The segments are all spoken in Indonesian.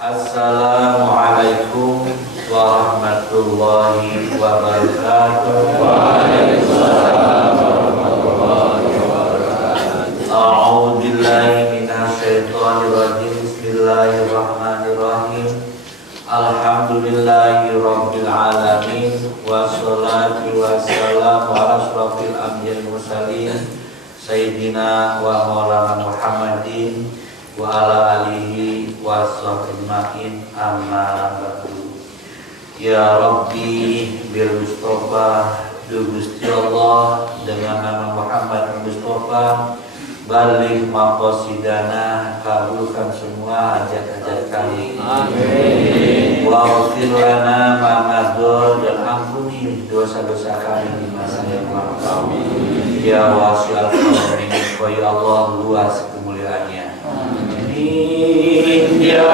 Assalamualaikum warahmatullahi wabarakatuh. Waalaikumsalam warahmatullahi wabarakatuh. A'udzu billahi minasyaitonir rajim. Bismillahirrahmanirrahim. Alhamdulillahi rabbil alamin. Wassalatu wassalamu ala asyrofil anbiya'i wal mursalin sayyidina wa maulana Muhammadin wa ala alihi wa sahbihi amma ba'du. Ya Rabbi bil Mustafa Gusti Allah, dengan nama Muhammad Mustafa, balik maqasidana, kabulkan semua hajat-hajat kami. Amin. Waghfir lana ma madha, dan ampuni dosa-dosa kami di masa yang lalu. Amin. Ya wasi'al karim, ya Allah luas kemuliaannya. Amin. Ya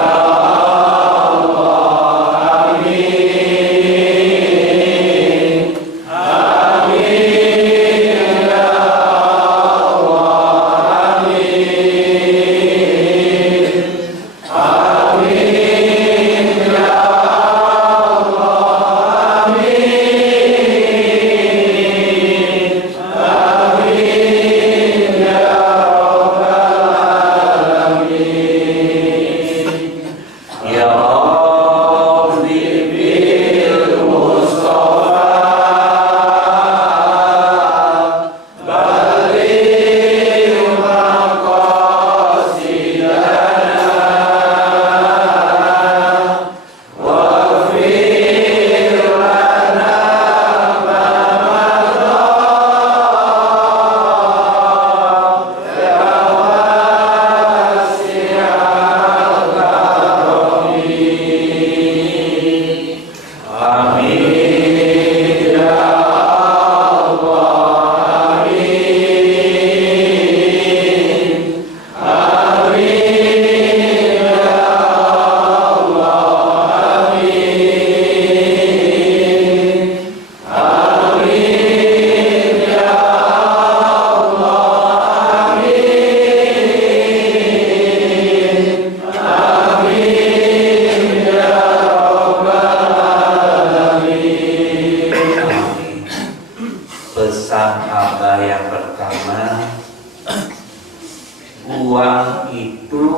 uang itu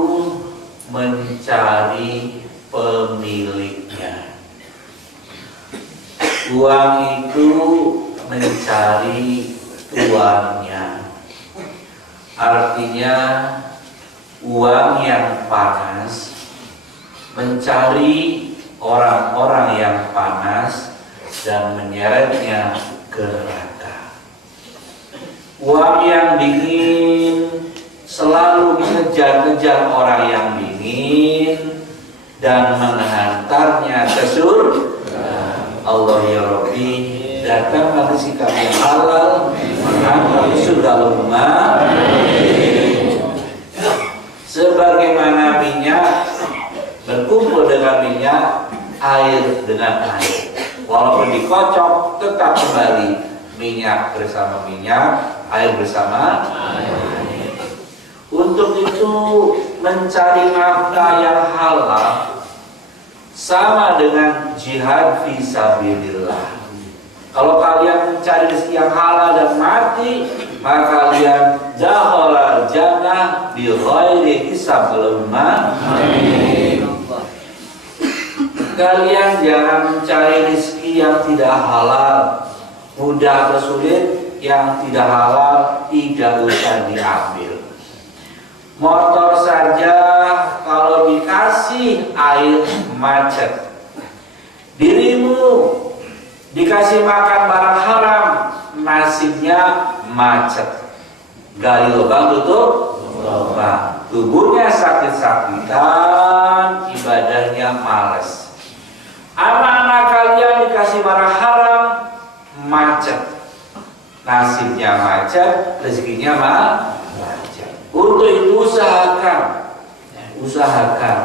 mencari pemiliknya. Uang itu mencari tuannya. Artinya uang yang panas mencari orang-orang yang panas dan menyeretnya ke neraka. Uang yang dingin selalu mengejar-ngejar orang yang dingin dan menghantarnya ke surga. Allah ya Rabbi, datanglah rezeki kami yang halal, menghantar surga Allahumma. Sebagaimana minyak berkumpul dengan minyak, air dengan air, walaupun dikocok tetap kembali minyak bersama minyak, air bersama air. Untuk itu mencari nafkah yang halal sama dengan jihad fisabilillah. Kalau kalian mencari rezeki yang halal dan mati, maka kalian dakhala jannah bi ghairi hisab. Amin. Kalian jangan mencari rezeki yang tidak halal, mudah atau sulit, yang tidak halal tidak usah diambil. Motor saja kalau dikasih air macet. Dirimu dikasih makan barang haram, nasibnya macet. Gali lubang tutup lubang. Tubuhnya sakit-sakitan, ibadahnya males. Anak-anak kalian dikasih barang haram, macet. Nasibnya macet, rezekinya macet. Untuk itu usahakan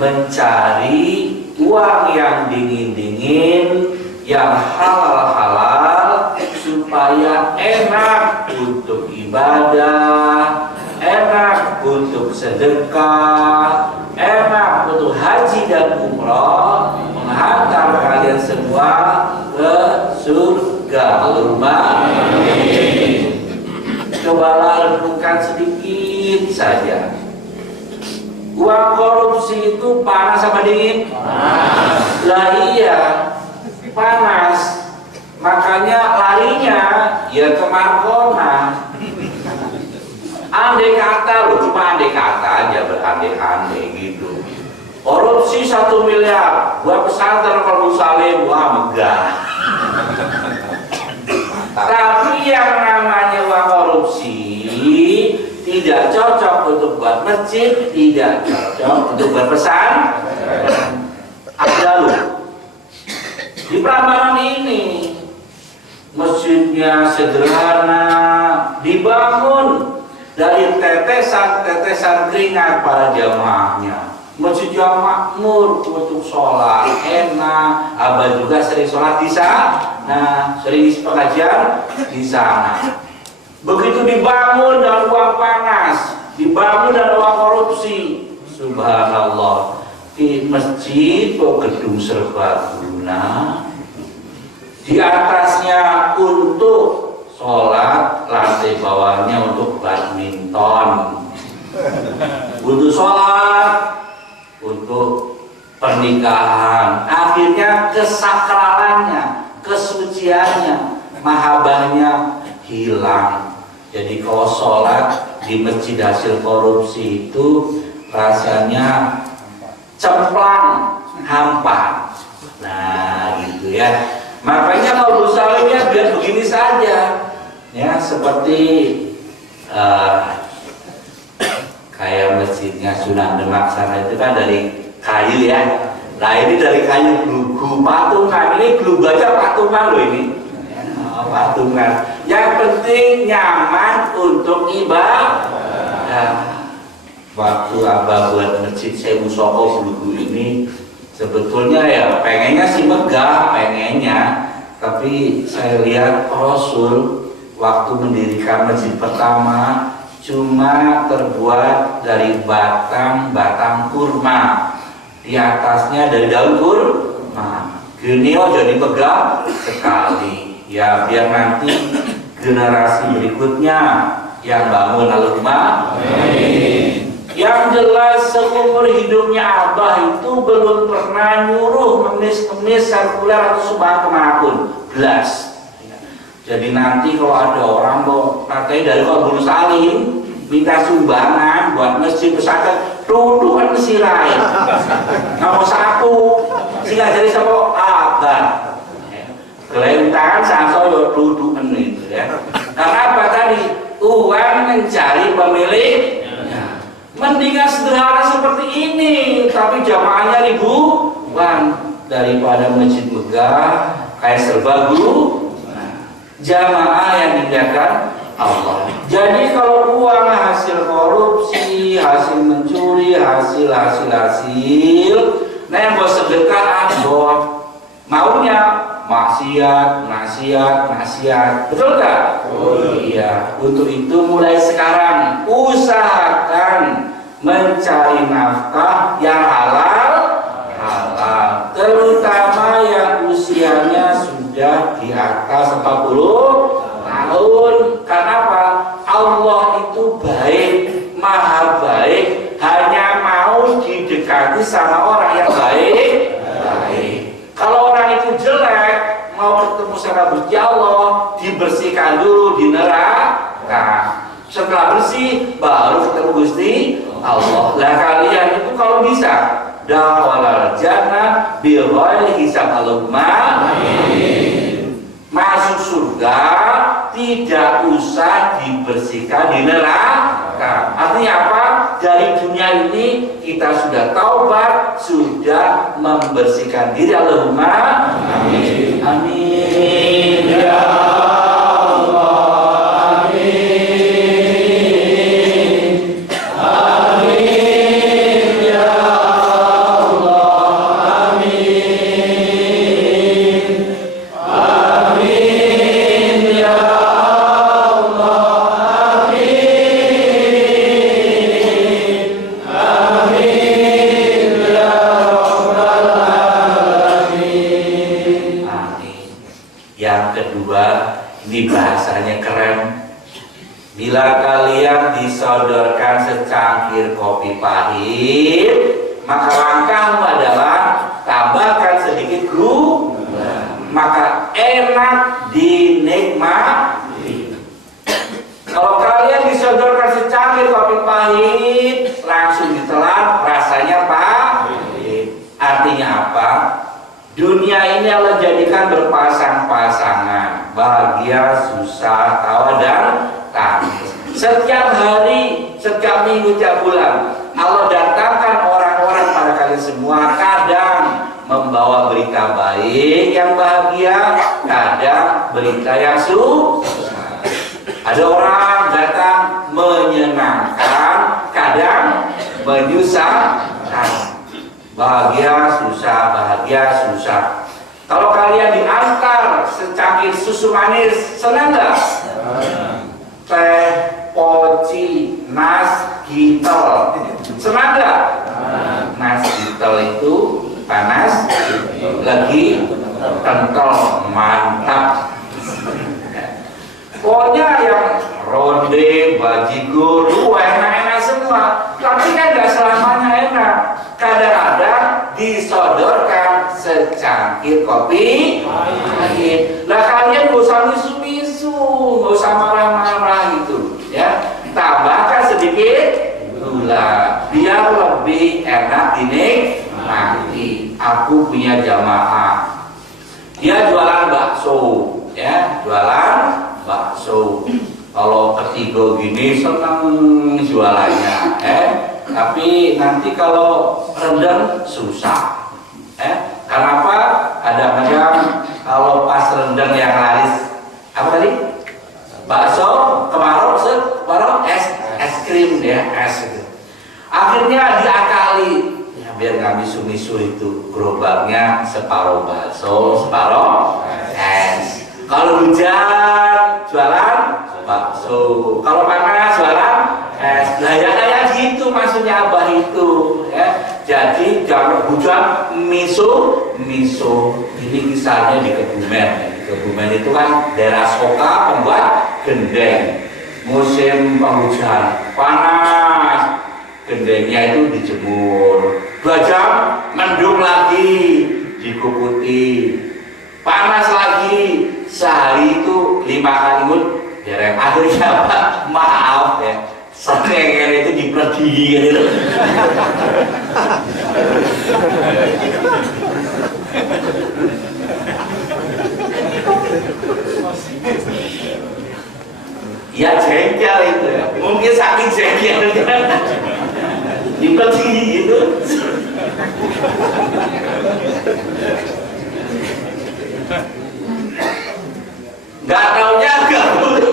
mencari uang yang dingin-dingin, yang halal-halal, supaya enak untuk ibadah, enak untuk sedekah, enak untuk haji dan umroh menghantar kalian semua ke surga. Allahumma amin. Cobalah renungkan sedikit saja. Uang korupsi itu panas sama dingin? Panas. Lah iya, panas. Makanya larinya ya ke Markona. Andai kata loh, cuma andai kata aja, berandai-andai gitu. Korupsi 1 miliar buat pesantren Qalbus Salim, wah megah. Tapi yang namanya uang korupsi tidak cocok untuk buat masjid, tidak cocok untuk buat pesan. Ada loh di Prambanan ini, masjidnya sederhana, dibangun dari tetesan-tetesan keringat para jamaahnya. Masjid yang makmur untuk sholat, enak. Abah juga sering sholat di sana, sering isi pengajian di sana. Begitu dibangun dengan uang panas, dibangun dengan uang korupsi, subhanallah. Di masjid kok gedung serbaguna, di atasnya untuk sholat, lantai bawahnya untuk badminton, untuk sholat, untuk pernikahan. Akhirnya kesakralannya, kesuciannya, mahabbahnya hilang. Jadi kalau sholat di masjid hasil korupsi itu rasanya cemplang, hampa. Nah gitu ya. Makanya kalau Salimnya biar begini saja, ya seperti kayak masjidnya Sunan Demak sana itu kan dari kayu ya. Nah ini dari kayu glugu patungan, ini glugu aja patungan loh ini. Patungan. Yang penting nyaman untuk ibadah. Waktu Abah buat masjid Sewu Soko glugu ini, sebetulnya ya pengennya sih megah, pengennya. Tapi saya lihat Rasul waktu mendirikan masjid pertama cuma terbuat dari batang kurma, di atasnya dari daun kurma. Gini jadi megah sekali. Ya biar nanti generasi berikutnya yang bangun. Allahumma amin. Yang jelas seumur hidupnya Abah itu belum pernah nyuruh ngemis-ngemis sirkuler atau sumbang kemanapun, belas. Jadi nanti kalau ada orang mau katanya dari Qalbus Salim minta sumbangan buat masjid pesantren, tuduhan sirai, nggak mau saku, sehingga jadi sama Abah. Kelentangan sangat tuduhan itu ya. Karena apa tadi? Uang mencari pemilik. Mendingan sederhana seperti ini, tapi jamaahnya ribuan daripada masjid megah kayak serbagu. Jamaah yang dimuliakan Allah. Jadi kalau uang hasil korupsi, hasil mencuri, hasil, nah yang buat sedekah abot, maunya maksiat, betul gak? Oh iya. Untuk itu mulai sekarang usahakan mencari nafkah yang halal, terutama yang usianya sudah di atas 40 tahun. Kenapa? Allah itu baik, maha baik, hanya mau didekati sama orang yang baik. Kalau orang itu jelek, mau ketemu sama Gusti Allah, dibersihkan dulu di neraka. Setelah bersih, baru ketemu Gusti Allah. Lah kalian itu kalau bisa dakhalal jannah bi ghairi hisab. Allahumma amin. Masuk surga tidak usah dibersihkan di neraka. Artinya apa? Dari dunia ini kita sudah taubat, sudah membersihkan diri. Allahumma amin. Amin ya Allah. disodorkan secangkir kopi pahit, maka langkahmu adalah tambahkan sedikit gula, maka enak dinikmati. Kalau kalian disodorkan secangkir kopi pahit, langsung ditelan, rasanya pahit. Artinya apa? Dunia ini Allah jadikan berpasang-pasangan, bahagia, susah, tawa dan tangis. Setiap hari, setiap minggu, setiap bulan, Allah datangkan orang-orang pada kalian semua. Kadang membawa berita baik yang bahagia, kadang berita yang susah. Ada orang datang menyenangkan, kadang menyusahkan. Bahagia, susah, bahagia, susah. Kalau kalian diantar secangkir susu manis, senang nggak? Teh, poci, nas, gitel, senang nggak? Nas gitel itu panas, lagi kental, mantap. Pokoknya yang ronde, bajigur, enak-enak semua. Tapi kan nggak selamanya enak. Kadang-kadang disodorkan secangkir kopi pahit. Lah kalian gak usah misu-misu, gak usah marah-marah gitu, ya. Tambahkan sedikit gula, biar lebih enak dinikmati. Aku punya jamaah, dia jualan bakso, ya, jualan bakso. Kalau ketiga gini senang jualannya, tapi nanti kalau rendang susah, Kenapa? Kadang-kadang kalau pas rendang yang laris, apa tadi? Bakso, kemarau, es krim ya, es gitu. Akhirnya diakali, ya biar nggak misu-misu itu gerobaknya separuh bakso, separuh es. Kalau hujan jualan bakso, kalau panas jualan es. Nah ya kayak gitu maksudnya Abah itu, ya. Jadi jangan hujan miso. Ini kisahnya di Kebumen. Di Kebumen itu kan daerah Soka pembuat gendeng. Musim penghujan panas, gendengnya itu dijemur. 2 jam mendung lagi, dikukuti. Panas lagi, sehari itu 5 kali mut. Dereng akhirnya apa? Maaf ya. Senengan itu dipergi gitu. Ya jengkel itu ya. Mungkin saking jengkelnya dipergi gitu. Gak taunya gak boleh.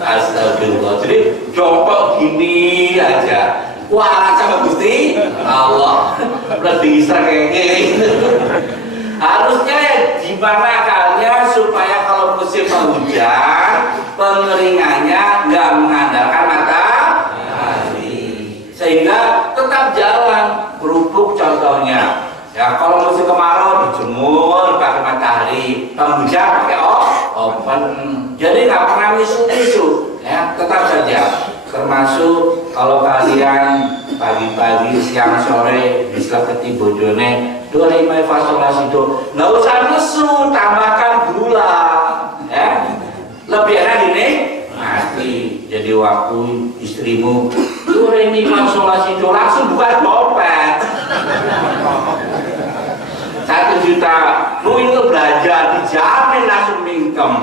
Astagfirullah. Jadi jongkok gini aja. Wah, sama Gusti Allah lebih sering gitu. Harusnya ya gimana kalian supaya kalau musim penghujan pengeringannya nggak mengandalkan matahari, sehingga tetap jalan kerupuk contohnya. Ya kalau musim kemarau dijemur pakai matahari, penghujan pakai oven. Jadi nggak pernah misu-misu, ya tetap saja. Termasuk kalau kalian pagi-pagi, siang, sore bisa ketibu bojone do re mi fa sol la si do, nggak usah misu, tambahkan gula, ya lebih enak ini mati. Jadi waktu istrimu do re mi fa sol la si do, langsung buka dompet 1 juta, lu itu belajar dijamin langsung mingkem.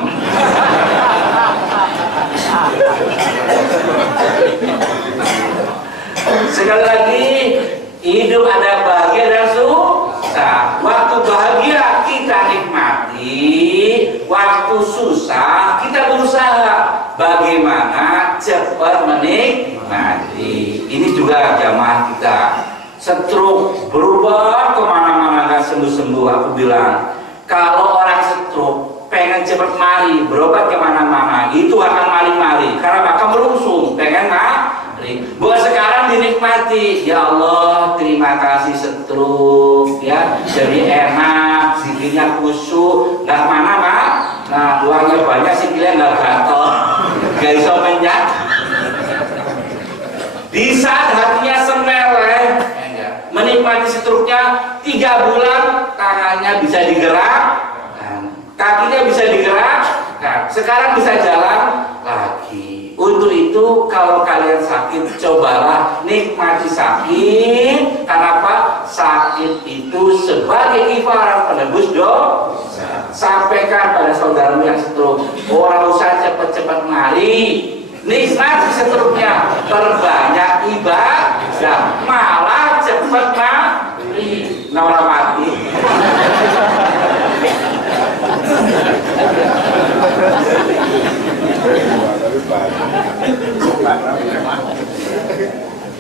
Sekali lagi, hidup ada bahagia dan susah. Waktu bahagia kita nikmati, waktu susah kita berusaha bagaimana cepat menikmati. Ini juga jamaah kita. Stroke berubah kemana-mana nggak sembuh-sembuh. Aku bilang, kalau orang stroke pengen cepat mari berobat kemana-mana, itu akan mari-mari karena bakal merungsung, pengen mari. Buat sekarang dinikmati. Ya Allah, terima kasih stroke, ya jadi enak. dirinya khusyuk, nggak mana Pak. Nah uangnya banyak sih kalian nggak gatel, nggak bisa menyat. Di saat hatinya semeleh, menikmati setruknya 3 bulan, tangannya bisa digerakkan, kakinya bisa digerakkan, sekarang bisa jalan lagi. Untuk itu kalau kalian sakit, cobalah nikmati sakit. Karena apa? Sakit itu sebagai ibarat penebus dosa. Sampaikan pada saudaramu yang stroke, orang usah cepat-cepat mari, nikmati setruknya, terbanyak ibadah, malah cepat mati. Nah, mati.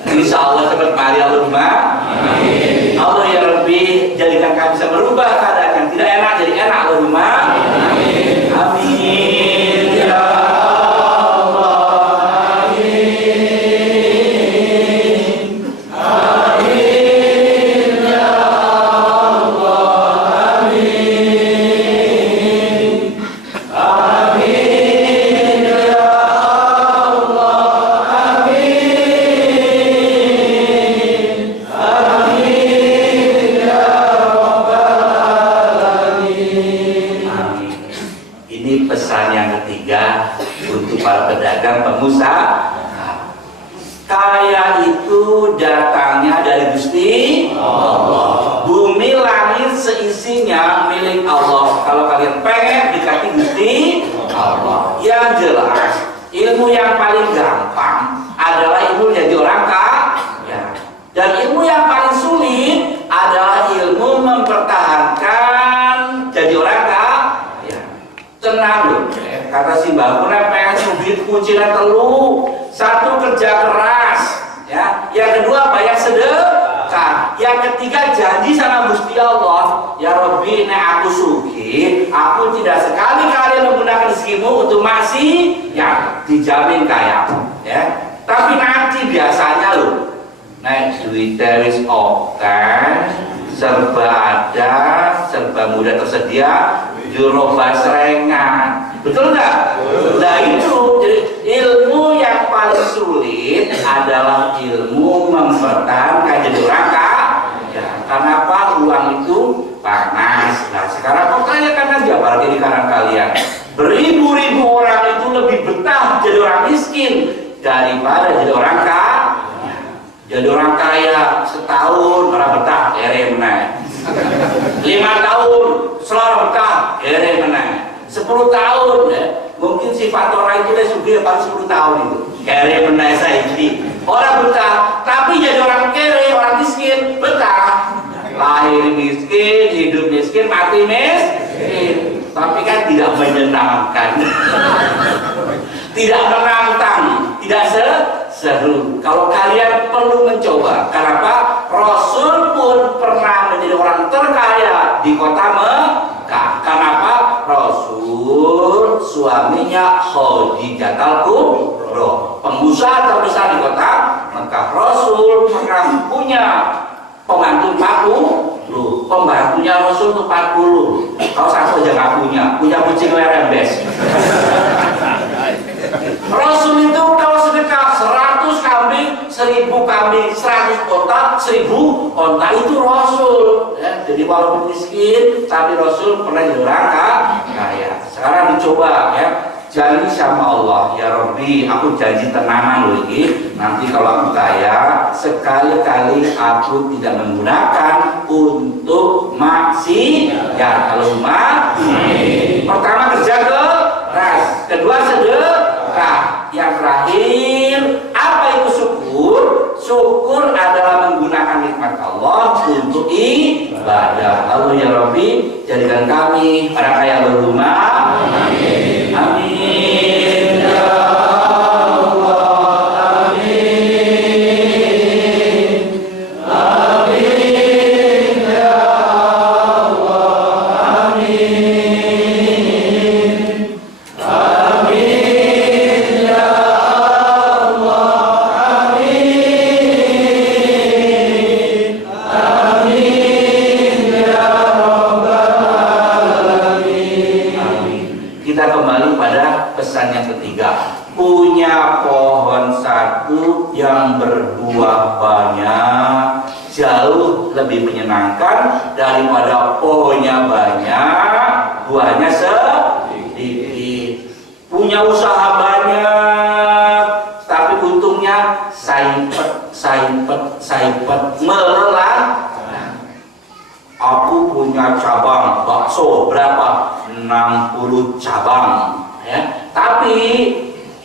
Insya Allah cepat mari Allahumma. Allah ya Rabbi, jadikan kami bisa merubah keadaan yang tidak enak jadi enak Allahumma. Amin ya Allah. Amin. Amin ya Allah. Amin. Amin ya Allah. Amin. Amin ya Rabbal Alamin. Amin. Ini pesan yang ketiga untuk para pedagang pengusaha. Kaya itu datangnya dari Gusti Allah. Bumi langit seisinya milik Allah. Kalau kalian pengen dikasih Gusti Allah. Yang jelas ilmu yang paling gampang adalah ilmu jadi orang kaya. Dan ilmu yang paling sulit adalah ilmu mempertahankan jadi orang kaya. Tenang loh, kata si Mbak Muna pengen subit kuncinya telu. Satu, kerja keras, ya. Yang kedua, banyak sedekah. Yang ketiga, janji sama Gusti Allah, ya Rabbi, nek aku sugih, aku tidak sekali-kali menggunakan rezekimu untuk maksiat, dijamin kaya, ya. Tapi nanti biasanya loh, nek duit wis oke, serba ada, serba mudah tersedia, juroba serengan, betul nggak? Nah itu, jadi ilmu yang paling sulit adalah ilmu mempertahankan jadi orang kaya. Karena apa? Uang itu panas. Nah sekarang kok tanyakan aja, apalagi di kanan kalian, beribu-ribu orang itu lebih betah jadi orang miskin daripada jadi orang kaya. Jadi orang kaya setahun orang betah, kere menang. 5 tahun selalu betah, kere menang. 10 tahun, ya. Mungkin sifat orang itu dia sudah paling 10 tahun itu. Kere menang saya ini. Orang betah, tapi jadi orang kere, orang miskin, betah. Lahir miskin, hidup miskin, mati miskin. Tapi kan tidak menyenangkan. Tidak menantang, tidak seru. Kalau kalian perlu mencoba, kenapa? Rasul pun pernah menjadi orang terkaya di kota Mekah. Kenapa? Rasul suaminya Khadijah al-Kubra, pengusaha terbesar di kota Mekah. Rasul pernah punya pembantu 40, pembantunya Rasul itu 40. Kalau satu aja nggak punya kucing lerembes. Rasul itu kalau sedekah 100 kambing, 1000 kambing, 100 onta, 1000 onta, itu Rasul, ya. Jadi walaupun miskin, tapi Rasul pernah jadi orang kaya. Sekarang dicoba, ya, janji sama Allah, ya Rabbi, aku janji tenanan loh ini. Nanti kalau aku kaya, sekali-kali aku tidak menggunakan untuk maksiat. Kalau mati, pertama kerja keras, kedua sedekah, yang terakhir apa itu syukur? Syukur adalah menggunakan nikmat Allah untuk ibadah. Allah ya Rabbi, jadikan kami orang kaya Allahumma. Amin. Amin. Ya Allah. Amin. Amin. Ya Allah. Amin. Amin. punya pohon satu yang berbuah banyak jauh lebih menyenangkan daripada pohonnya banyak buahnya sedikit. Punya usaha banyak tapi untungnya saipet melelah. Aku punya cabang bakso berapa? 60 cabang ya. Tapi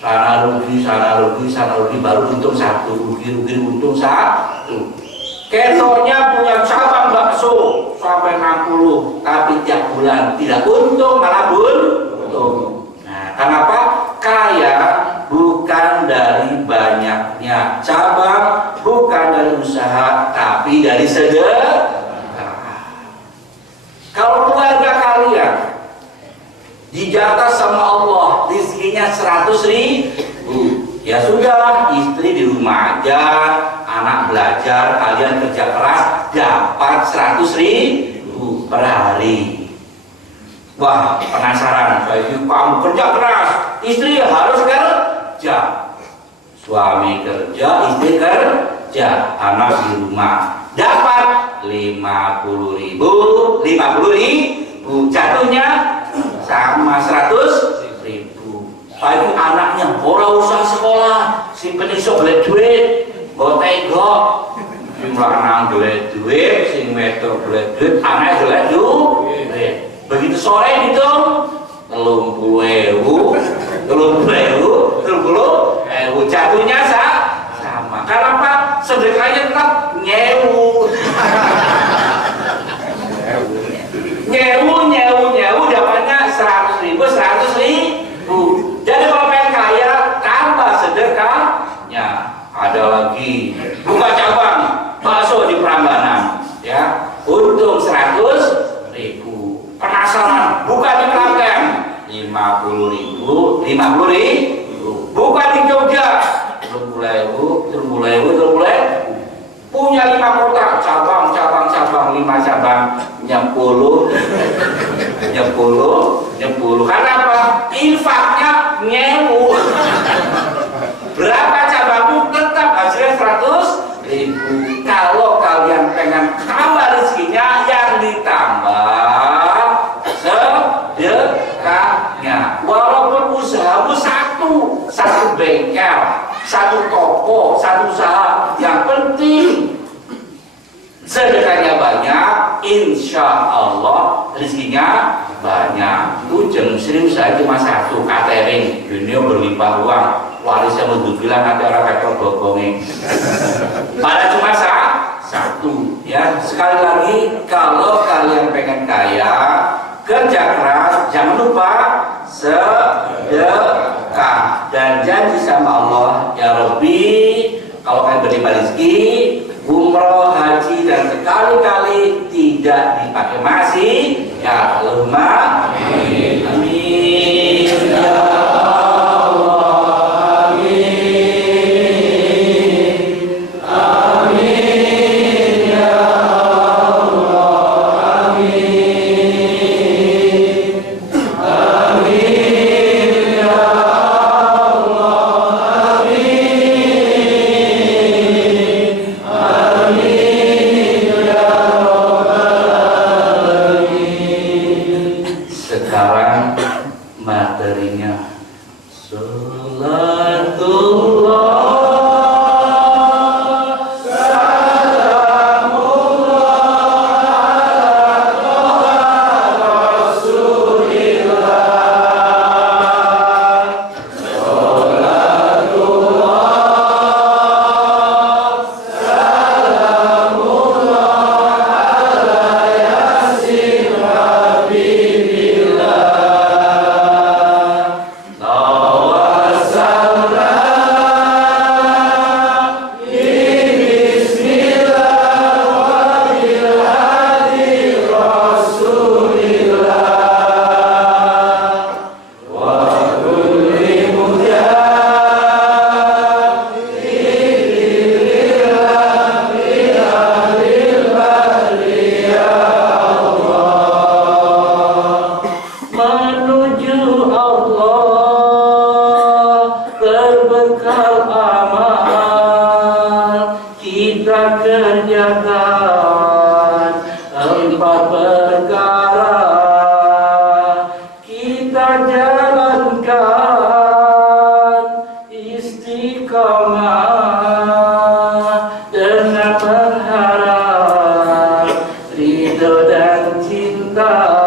sana rugi baru untung satu, rugi untung satu. Ketonya punya cabang bakso sampai 60, tapi tiap bulan tidak untung, malah buntung. Nah, kenapa? Kaya bukan dari banyaknya cabang, bukan dari usaha, tapi dari sedekah. Kalau keluarga kalian dijatah sama Allah rezekinya 100.000, ya sudah, istri di rumah aja, anak belajar, kalian kerja keras, dapat 100.000 per hari. Wah, penasaran, kamu kerja keras, istri harus kerja, suami kerja, istri kerja, anak di rumah, dapat 50.000, jatuhnya sama 100.000. Tapi anaknya orang usah sekolah, si penisok golek duit, botegok, si lanang golek duit, si wedok golek duit, anak golek duit. Begitu sore hitung 30.000, jatuhnya sama. Kenapa? Sedekahnya tetap nyewu. nyewu dapatnya 100.000. Jadi kalau pengen kaya tambah sedekahnya. Ada lagi buka cabang bakso di Prambanan ya, untung 100.000. Penasaran, buka di Klaten 50.000. Buka di Jogja 30.000. Punya 5 kota, cabang 5 cabang, nyepuluh. Kenapa? Infaknya nyewu. Berapa cabangmu tetap hasilnya 100.000. Kalau kalian pengen tambah rezekinya, yang ditambah sedekahnya. Walaupun usahamu satu bengkel, satu toko, satu usaha, yang penting sedekahnya banyak, insya Allah rezekinya banyak. Itu jam serius saya cuma satu, catering, dunia berlimpah uang, warisnya mendudukilah nanti orang rekor bobongnya. Pada cuma satu ya. Sekali lagi, kalau kalian pengen kaya, kerja keras, jangan lupa sedekah dan janji sama Allah, ya Rabbi, kalau kalian berlimpah rezeki, umroh, haji, dan sekali-kali tidak dipakai masih, ya Allahumma amin. Amin ya Allah, amin. Amin ya Allah, amin. Amin ya Allah, amin. Sekarang berbekal amal kita kerjakan 4 perkara kita jalankan istiqomah dengan berharap ridho dan cinta.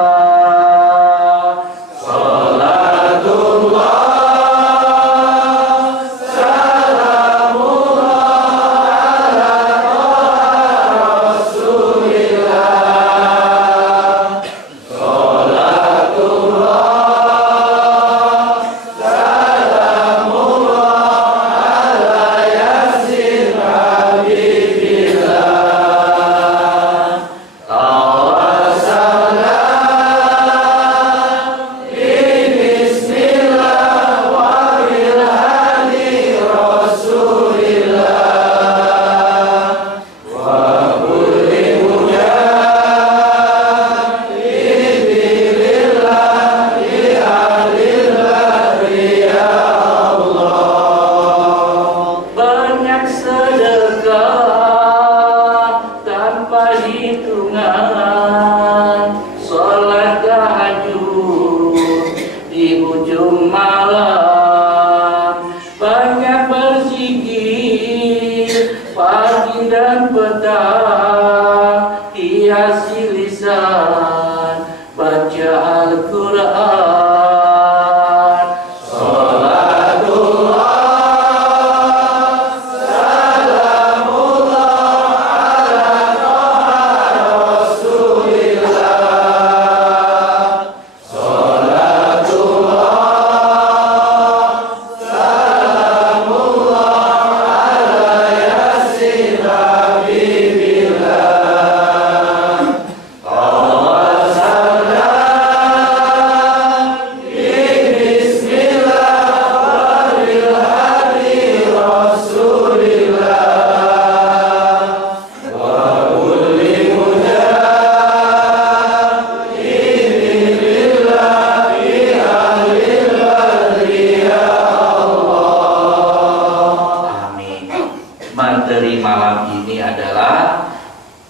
Materi malam ini adalah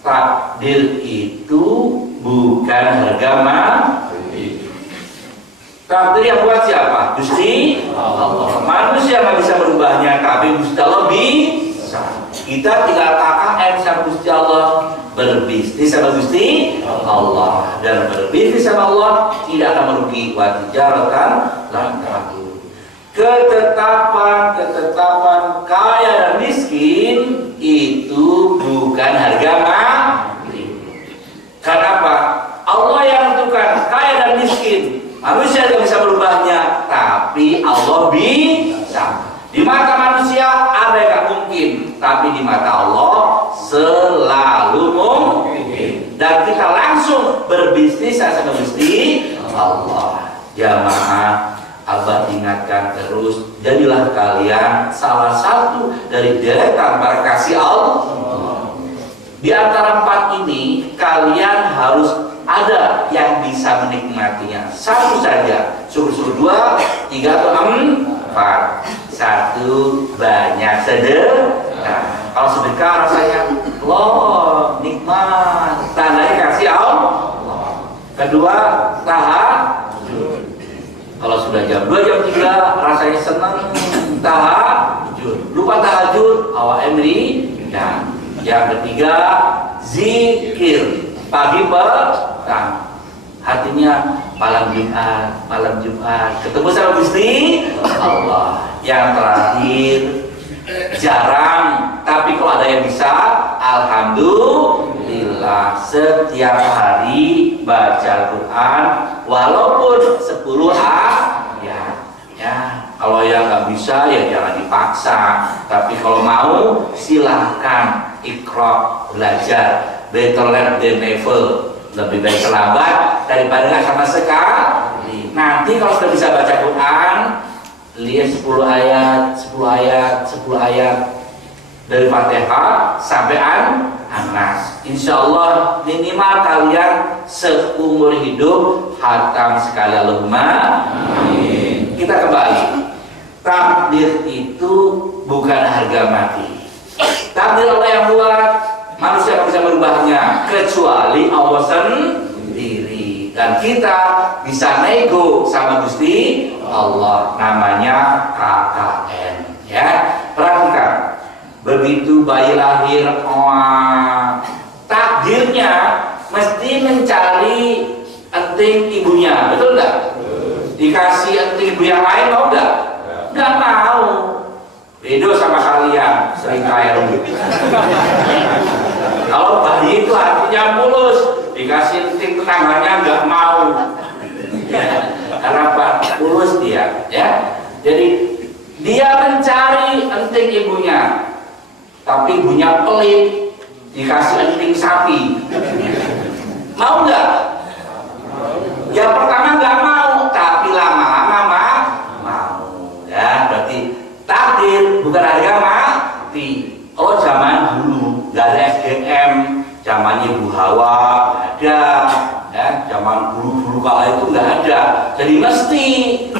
takdir itu bukan harga mati. Takdir yang buat siapa? Gusti Allah. Manusia nggak bisa merubahnya, tapi Gusti Allah bisa. Kita tidak KKM sama Gusti Allah, berbisnis sama Gusti Allah, dan berbisnis sama Allah tidak akan merugi. Wa tijaratan lan tabur. Ketetapan kaya dan miskin itu bukan harga mati. Kenapa? Allah yang menentukan kaya dan miskin. Manusia tidak bisa merubahnya, tapi Allah bisa. Di mata manusia ada yang gak mungkin, tapi di mata Allah selalu mungkin. Dan kita langsung berbisnis sama Gusti Allah. Jamaah, Abah ingatkan terus, jadilah kalian salah satu dari deretan para kasih Allah. Di antara 4 ini, kalian harus ada yang bisa menikmatinya. Satu saja, suruh 2, 3 atau 4. 1, banyak sedekah. Kalau sedekah rasanya, loh, nikmat, tandanya kasih Allah. Kedua, tahajud. Kalau sudah jam 2, jam 3 rasanya senang, tahajud. Lupa tahajud, awak emri. Dan yang ketiga, zikir pagi petang. Hatinya malam Jumat ketemu sama Gusti Allah. Yang terakhir, jarang, tapi kalau ada yang bisa, alhamdulillah, setiap hari baca Quran walaupun 10 ayat. Ya, kalau yang nggak bisa ya jangan dipaksa. Tapi kalau mau, silahkan ikra, belajar. Better late than never. Lebih baik terlambat daripada nggak sama sekali. Nanti kalau sudah bisa baca Quran, lihat 10 ayat dari Fatihah sampai An-Nas. Insya Allah minimal kalian seumur hidup hatam sekali. Allahumma amin. Kita kembali. takdir itu bukan harga mati. Takdir Allah yang buat, manusia tidak bisa merubahnya kecuali Allah sendiri. Dan kita bisa nego sama Gusti Allah, namanya KKN. Ya, perhatikan. Begitu bayi lahir, takdirnya mesti mencari enting ibunya, betul nggak? Dikasih enting ibu yang lain mau nggak? Nggak mau. Beda sama kalian, sering kaya rambut. Kalau bayi itu hatinya mulus, dikasih enting tetangganya nggak mau. Ya, karena Pak mulus dia, ya. Jadi dia mencari enting ibunya, tapi ibunya pelit, dikasih enting sapi. Mau nggak? Yang pertama nggak mau, tapi lama-lama mau. Ya, berarti takdir bukan harga mati. Kalau zaman dulu nggak ada SDM, zamannya Ibu Hawa nggak ada, ya, zaman guru-guru kala itu nggak ada. Jadi mesti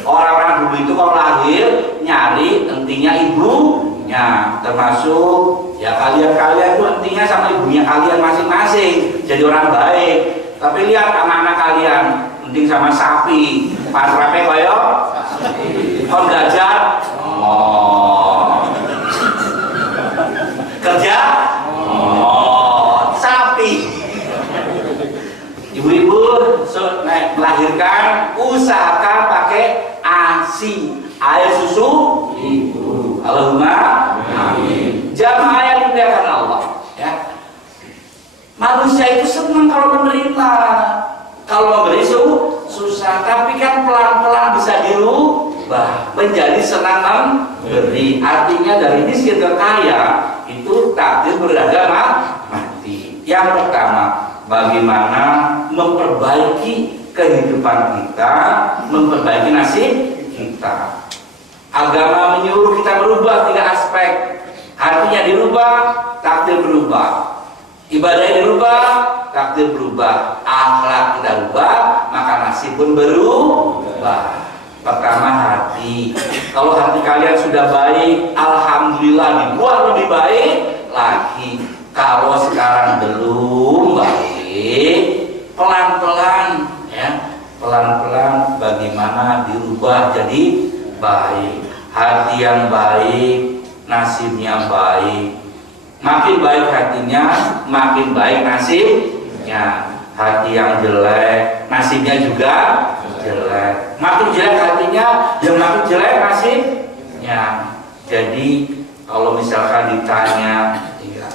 orang-orang dulu itu kalau lahir nyari entinya ibunya, termasuk ya kalian itu entinya sama ibunya kalian masing-masing. Jadi orang baik. Tapi lihat anak-anak kalian enting sama sapi, pasrape koyo kon gajah, kerja, sapi. Ibu-ibu melahirkan, usahakan pakai ASI, air susu ibu. Allahumma amin. Jamaah yang dimuliakan Allah, ya. Manusia itu senang kalau menerima. Kalau memberi susah, tapi kan pelan-pelan bisa dirubah menjadi senang memberi. Artinya dari miskin ke kaya itu takdir berharga mati. Yang pertama, bagaimana memperbaiki kehidupan kita, memperbaiki nasib kita. Agama menyuruh kita merubah 3 aspek. Hatinya dirubah, takdir berubah. Ibadahnya dirubah, takdir berubah. Akhlak kita rubah, maka nasib pun berubah. Pertama, hati. Kalau hati kalian sudah baik, alhamdulillah dibuat lebih baik lagi. Kalau sekarang belum baik, pelan-pelan, ya, pelan-pelan bagaimana dirubah jadi baik. Hati yang baik, nasibnya baik. Makin baik hatinya, makin baik nasibnya. Hati yang jelek, nasibnya juga jelek. Makin jelek hatinya, yang makin jelek nasibnya. Jadi kalau misalkan ditanya, ya,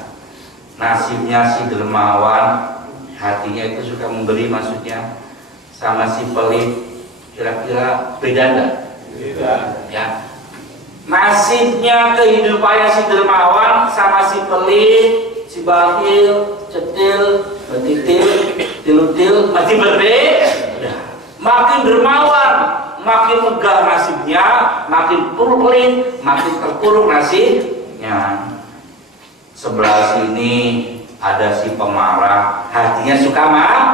nasibnya si dermawan, hatinya itu suka memberi, maksudnya sama si pelit, kira-kira beda enggak? Beda. Ya. Nasibnya kehidupannya si dermawan sama si pelit, si bakhil, cetil, betitil, tilutil, masih berbeda. Makin dermawan, makin megah nasibnya, makin pelit, makin terpuruk nasibnya. Sebelah sini ada si pemarah, hatinya suka marah.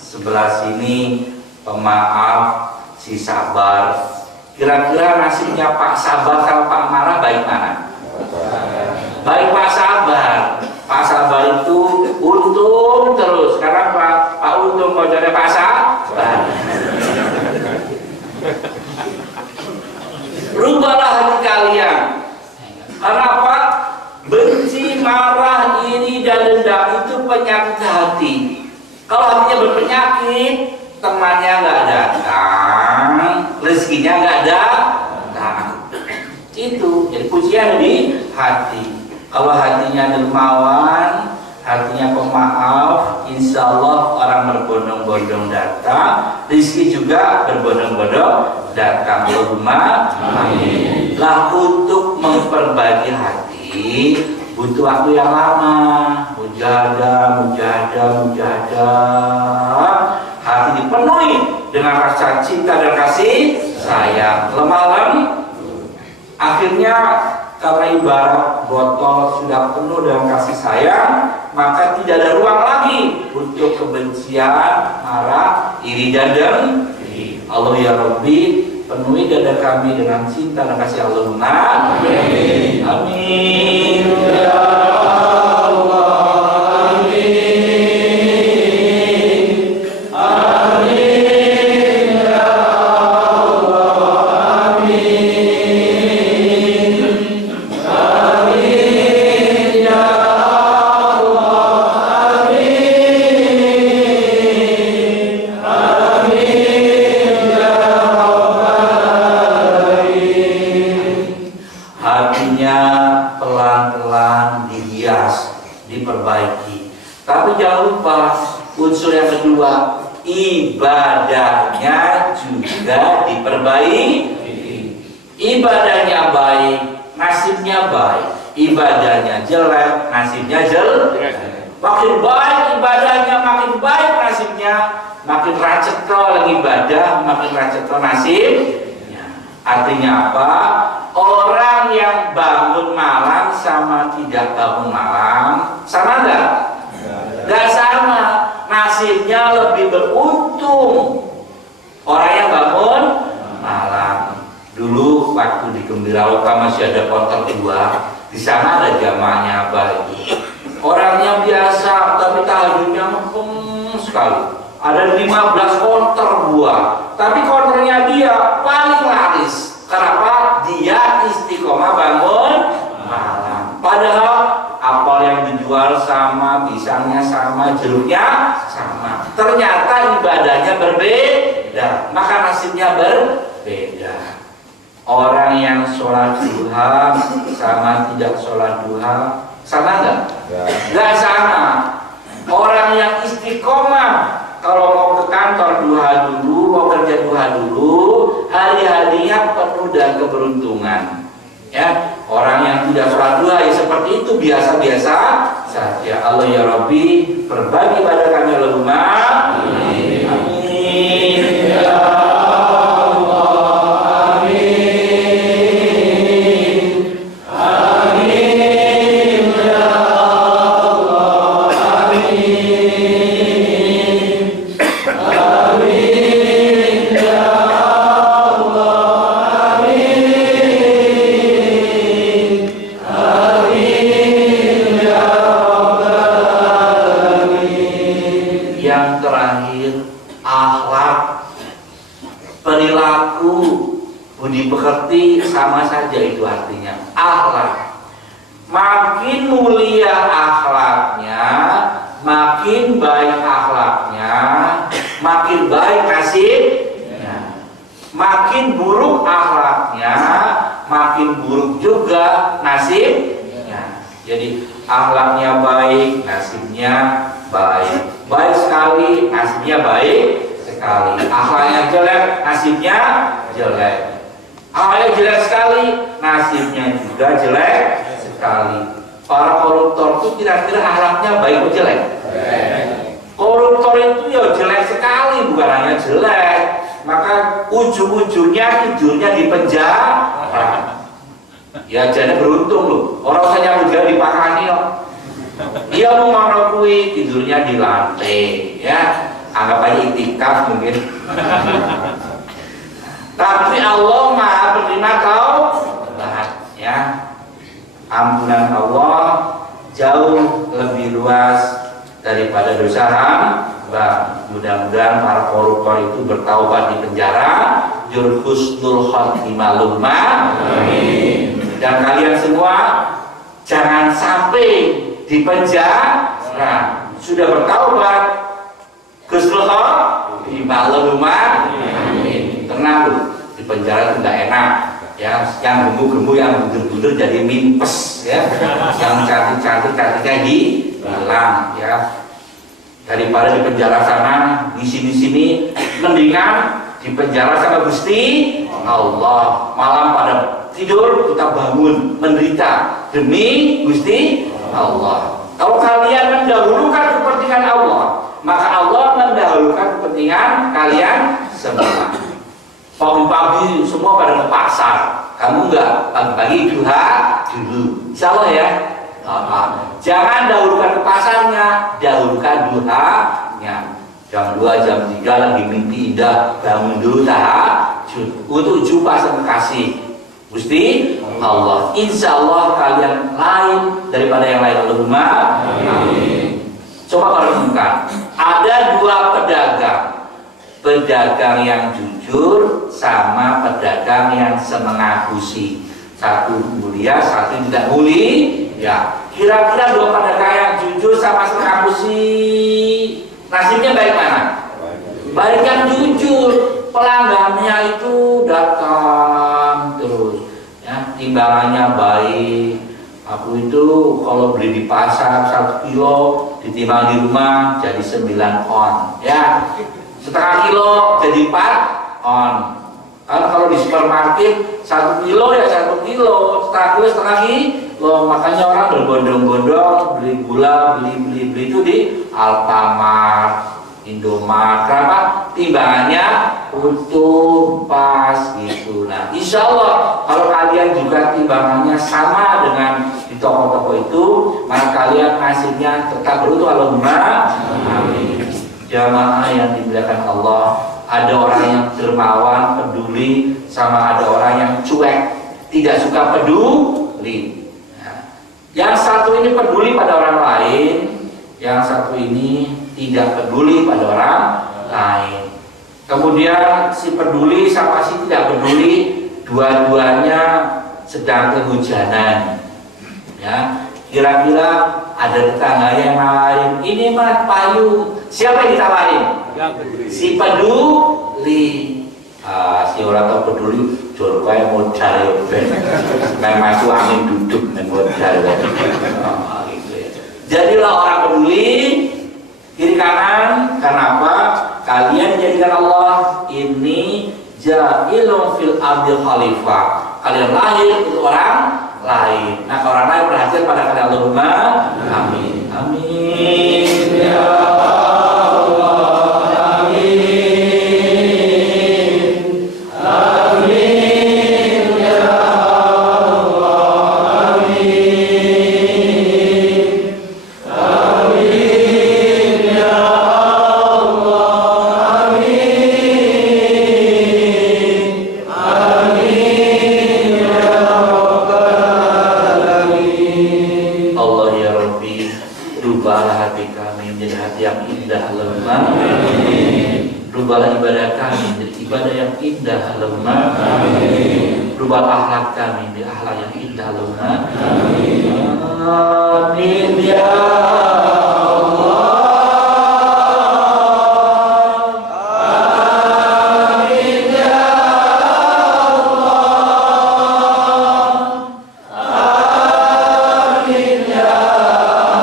Sebelah sini pemaaf, si sabar. Kira-kira nasibnya Pak Sabar sama Pak Marah baik mana? Baik Pak Sabar. Pak Sabar itu untung terus, karena Pak Untung bocornya Pak Sabar. Rubahlah hati kalian. Karena apa? Benci, marah, iri, dan dendam itu penyakit hati. Kalau hatinya berpenyakit, temannya nggak datang, rezekinya nggak datang. Itu jadi kuncinya di hati. Kalau hatinya dermawan, hatinya pemaaf, insya Allah orang berbondong-bondong datang, rezeki juga berbondong-bondong datang. Allahumma amin. Lah untuk memperbaiki hati butuh waktu yang lama, mujahadah. Hati dipenuhi dengan rasa cinta dan kasih sayang. Lemah akhirnya karena ibarat botol sudah penuh dengan kasih sayang, maka tidak ada ruang lagi untuk kebencian, marah, iri dan dengki. Allah ya Rabbi, penuhi dada kami dengan cinta dan kasih Allahumma amin. Amin ya Allah. Unsur yang kedua, ibadahnya juga diperbaiki. Ibadahnya baik, nasibnya baik. Ibadahnya jelek, nasibnya jelek. Makin baik ibadahnya, makin baik nasibnya. Makin racetol ibadah, makin racetol nasibnya. Artinya apa? Orang yang bangun malam sama tidak bangun malam sama enggak? Enggak sama. Nasibnya lebih beruntung orang yang bangun malam. Dulu waktu di Gembiraloka masih ada konter 2, di sana ada jamaahnya baik. Orangnya biasa tapi tahajudnya sekali. Ada 15 konter 2, tapi konternya dia paling laris. Kenapa? Dia istiqomah bangun malam. Padahal apel yang dijual sama, pisangnya sama, jeruknya sama. Ternyata ibadahnya berbeda, maka nasibnya berbeda. Orang yang sholat duha sama tidak sholat duha sama enggak? Enggak sama. Orang yang istiqomah kalau mau ke kantor duha dulu, mau kerja duha dulu, hari-harinya penuh dengan keberuntungan. Ya, orang yang tidak sholat duha ya seperti itu biasa-biasa saja. Allah ya Rabbi, berbagi pada kami Allahumma amin. Amin ya Allah. Amin. Amin ya Allah. Amin. Amin ya budi pekerti sama saja itu artinya. Akhlak, makin mulia akhlaknya, makin baik akhlaknya, makin baik nasibnya. Makin buruk akhlaknya, makin buruk juga nasibnya. Jadi akhlaknya baik, nasibnya baik. Baik sekali, nasibnya baik sekali. Akhlaknya jelek, nasibnya jelek. Akhlaknya jelek sekali, nasibnya juga jelek sekali. Para koruptor itu kira-kira akhlaknya baik atau jelek? Koruptor itu ya jelek sekali, bukan hanya jelek, maka ujung-ujungnya tidurnya di penjara. Ya jadi beruntung loh, orang saya nyambut di Pakani loh. Dia mau menokui tidurnya di lantai, ya anggap aja itikaf mungkin. Tapi Allah Maha Penerima Taubat, ya. Ampunan Allah jauh lebih luas daripada dosa hamba. Mudah-mudahan para koruptor itu bertaubat di penjara, jur husnul khotimah lumma. Amin. Dan kalian semua jangan sampai di penjara. Sudah bertaubat, husnul khotimah lumma. Amin. Tenang loh, di penjara itu tidak enak. Ya, yang gemuk-gemuk, yang budur-budur jadi mimpes, ya. Yang cantik-cantiknya hilang, ya. Daripada di penjara sana, di sini mendingan di penjara sama Gusti Allah. Malam pada tidur kita bangun menderita demi Gusti Allah. Kalau kalian mendahulukan kepentingan Allah, maka Allah mendahulukan kepentingan kalian semua. Pagi-pagi semua pada ke pasar, kamu enggak, pagi-pagi duha dulu, insya Allah ya. Jangan dahulukan ke pasarnya, dahulukan duhanya. Jam 2, jam 3 lagi mimpi indah, bangun dulu tahajud untuk jumpa sama kasih Gusti Allah. Insya Allah kalian lain daripada yang lain. Allahumma amin. Coba perhatikan, ada dua pedagang yang jujur sama pedagang yang setengah busi. Satu mulia, satu tidak mulia. Kira-kira dua pedagang yang jujur sama setengah busi, nasibnya baik mana? Baik yang jujur. Pelanggannya itu datang terus, ya, timbangannya baik. Aku itu kalau beli di pasar 1 kilo, ditimbang di rumah jadi 9 on, ya. Setengah kilo jadi 4 on. Kalau di supermarket 1 kilo ya 1 kilo, setengah kilo. Makanya orang berbondong-bondong beli gula, beli itu di Alfamart, Indomaret. Kenapa? Timbangannya utuh, pas gitu. Nah, insya Allah kalau kalian juga timbangannya sama dengan di toko-toko itu, maka kalian hasilnya tetap berutuh. Allahumma amin. Jamaah yang dimuliakan Allah, ada orang yang dermawan, peduli, sama ada orang yang cuek, tidak suka peduli. Nah, yang satu ini peduli pada orang lain, yang satu ini tidak peduli pada orang lain. Kemudian si peduli sama si tidak peduli, dua-duanya sedang kehujanan. Ya, kira-kira ada tetangga yang lain, ini mah payung. Siapa yang ditawarin? Si peduli. Si orang tahu peduli, jor kayak modal ya ben. Kayak masuk angin duduk dengan modal. Jadilah orang peduli. Kiri kanan, karena apa? Kalian dijadikan Allah ini ja'ilun fil ardi khalifah. Kalian lahir untuk orang lain. Nah, orang lain perhatian pada kalian. Allahumma amin. Amin ya Allah. Amin. Amin ya Allah. Amin. Amin. Rubahlah ibadah kami menjadi ibadah yang indah. Allahumma amin. Rubahlah akhlak kami menjadi akhlak yang indah. Allahumma amin. Amin ya Allah. Amin ya Allah. Amin ya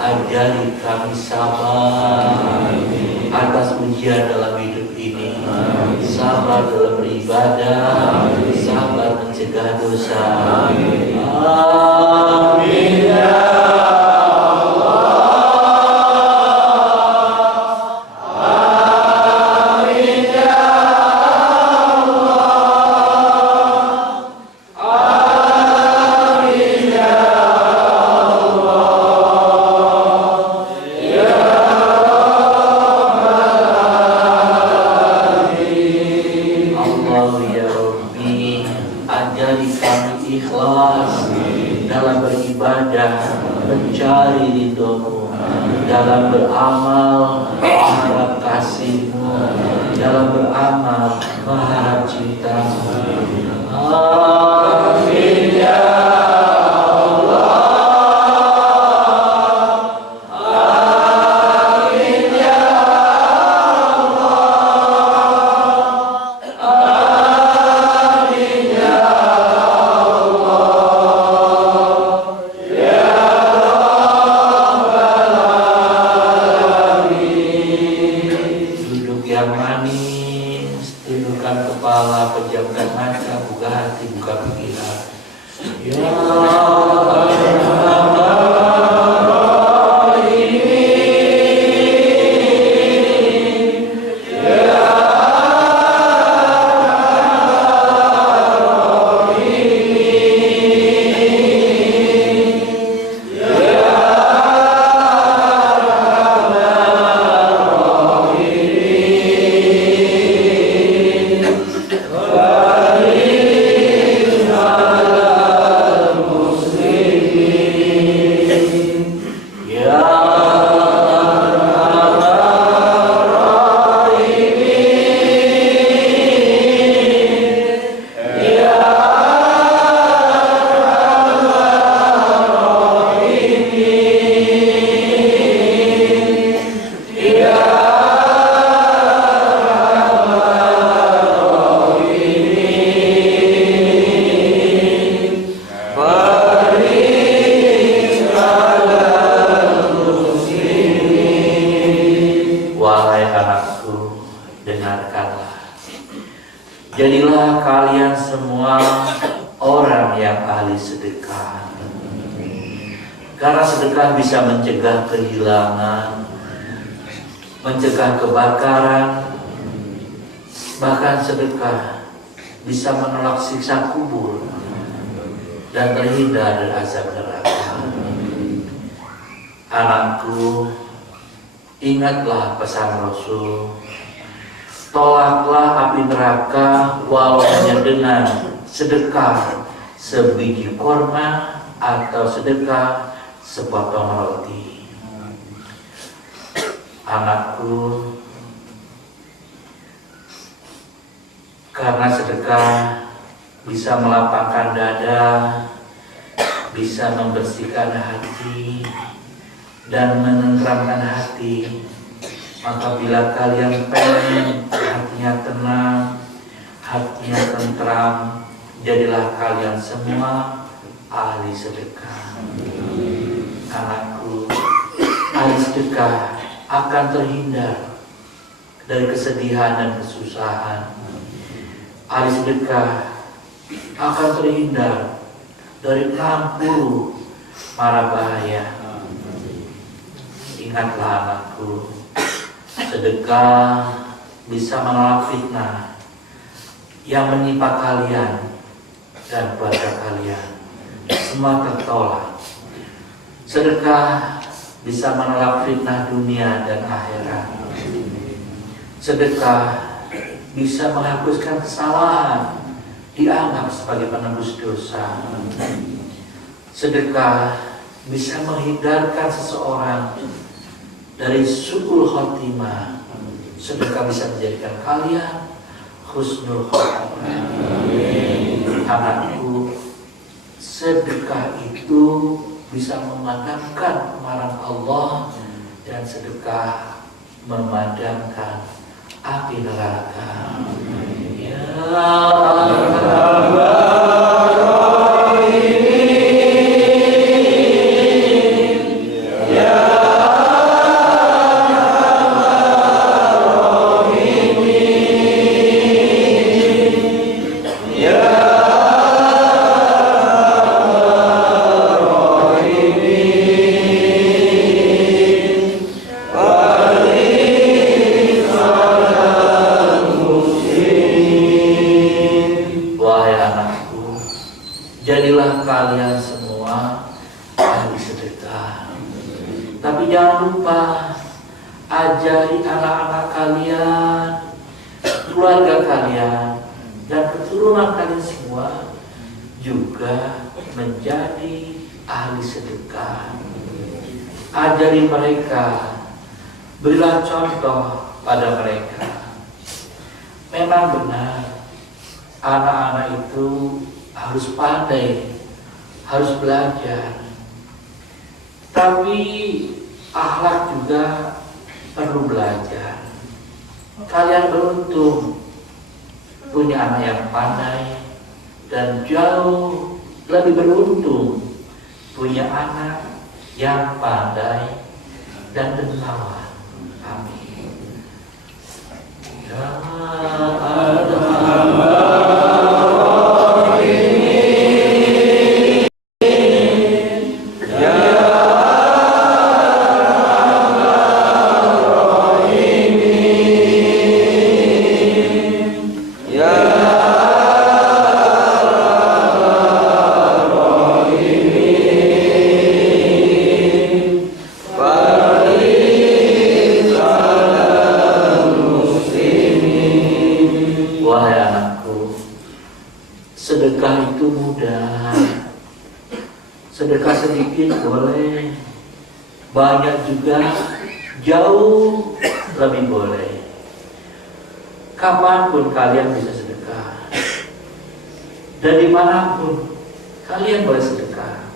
ajari kami sabar atas ujian dalam hidup ini, sabar dalam beribadah, sabar mencegah dosa. Amin ya mencari ridho-Mu, dalam beramal mengharap kasih-Mu, dalam beramal mengharap cinta-Mu. Amin ya jadilah kalian semua orang yang ahli sedekah, karena sedekah bisa mencegah kehilangan, mencegah kebakaran, bahkan sedekah bisa menolak siksa kubur dan terhindar dari azab neraka. Anakku, ingatlah pesan Rasul, tolaklah api neraka walau hanya dengan sedekah sebiji korma atau sedekah sepotong roti. Anakku, karena sedekah bisa melapangkan dada, bisa membersihkan hati dan menenteramkan hati. Maka bila kalian pengen hatinya tenang, hatinya tentram, jadilah kalian semua ahli sedekah. Anakku, ahli sedekah akan terhindar dari kesedihan dan kesusahan. Ahli sedekah akan terhindar dari 60 mara bahaya. Ingatlah anakku, sedekah bisa menolak fitnah yang menimpa kalian dan keluarga kalian. Semua tertolak. Sedekah bisa menolak fitnah dunia dan akhirat. Sedekah bisa menghapuskan kesalahan, dianggap sebagai penebus dosa. Sedekah bisa menghindarkan seseorang dari su'ul khotimah. Sedekah bisa menjadikan kalian husnul khotimah. Anakku, sedekah itu bisa memadamkan kemarahan Allah, dan sedekah memadamkan api neraka. Ya Allah, ya Tapi jangan lupa ajari anak-anak kalian, keluarga kalian, dan keturunan kalian semua juga menjadi ahli sedekah. Ajari mereka, berilah contoh pada mereka. Memang benar, anak-anak itu harus pandai, harus belajar. Tapi akhlak juga perlu belajar. Kalian beruntung punya anak yang pandai, dan jauh lebih beruntung punya anak yang pandai dan dermawan. Amin. Ya sedekah itu mudah. Sedekah sedikit boleh, banyak juga jauh lebih boleh. Kapanpun kalian bisa sedekah, dan dimanapun kalian boleh sedekah.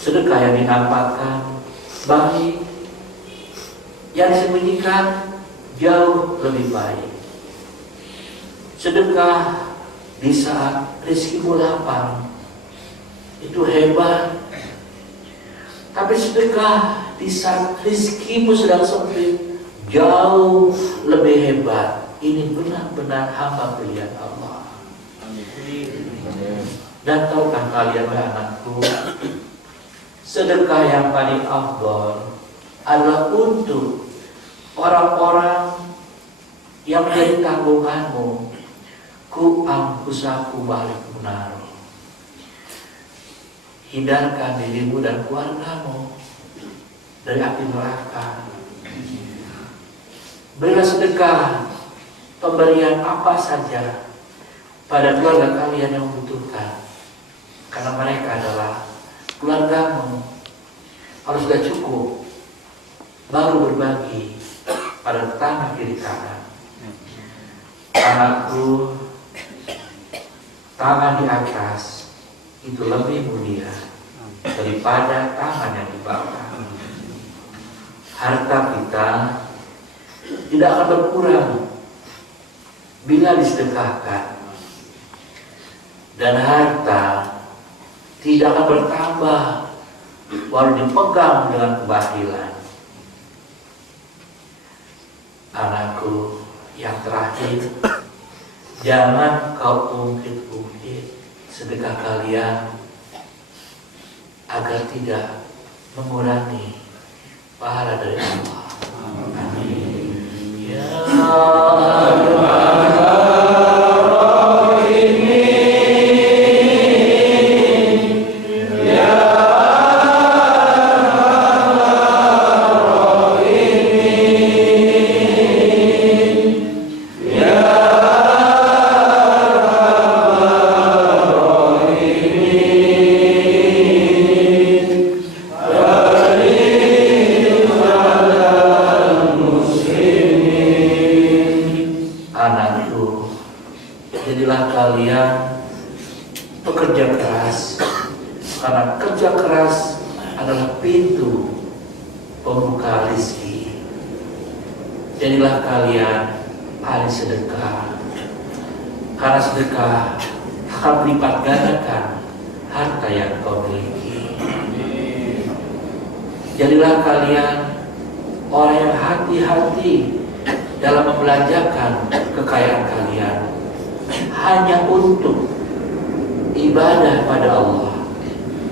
Sedekah yang dinampakkan baik, yang disembunyikan jauh lebih baik. Sedekah di saat rezekimu lapang itu hebat, tapi sedekah di saat rezekimu sedang sempit jauh lebih hebat. Ini benar-benar hamba pilihan Allah. Dan tahukah kalian, anakku, sedekah yang paling afdal adalah untuk orang-orang yang menjadi tanggunganmu. Ku angkusaku balik menaruh. Hindarkan dirimu dan keluargamu dari api neraka. Berilah sedekah, pemberian apa saja pada keluarga kalian yang membutuhkan, karena mereka adalah keluargamu. Harus sudah cukup, baru berbagi pada tangan kiri kanan. Anakku, tangan di atas itu lebih mulia daripada tangan yang di bawah. Harta kita tidak akan berkurang bila disedekahkan, dan harta tidak akan bertambah walau dipegang dengan kebahilan. Anakku yang terakhir, jangan kau ungkit-ungkit sedekah kalian agar tidak mengurangi pahala dari Allah. Amin. Ya jadilah kalian pekerja keras, karena kerja keras adalah pintu pembuka rezeki. Jadilah kalian ahli sedekah, karena sedekah akan melipat gandakan harta yang kau miliki. Jadilah kalian orang yang hati-hati dalam membelanjakan kekayaan kalian hanya untuk ibadah pada Allah.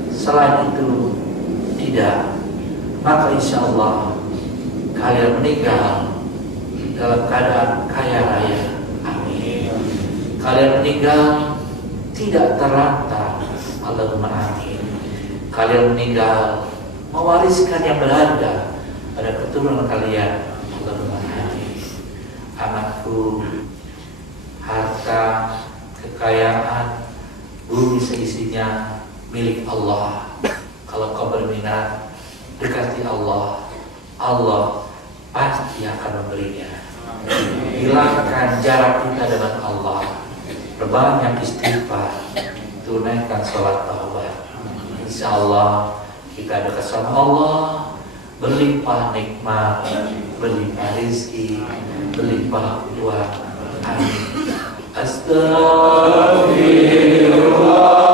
Selain itu tidak, maka insya Allah kalian meninggal dalam keadaan kaya raya. Amin. Kalian meninggal tidak terlantar. Allahumma amin. Kalian meninggal mewariskan yang berharga pada keturunan kalian. Allahumma amin. Anakku, harta, kekayaan, bumi seisinya milik Allah. Kalau kau berminat, dekati Allah, Allah pasti akan memberinya. Hilangkan jarak kita dengan Allah, perbanyak istighfar, tunaikan sholat taubat. Insya Allah kita dekat sama Allah, berlimpah nikmat, berlimpah rezeki, berlimpah uang. Amin. Astagfirullah.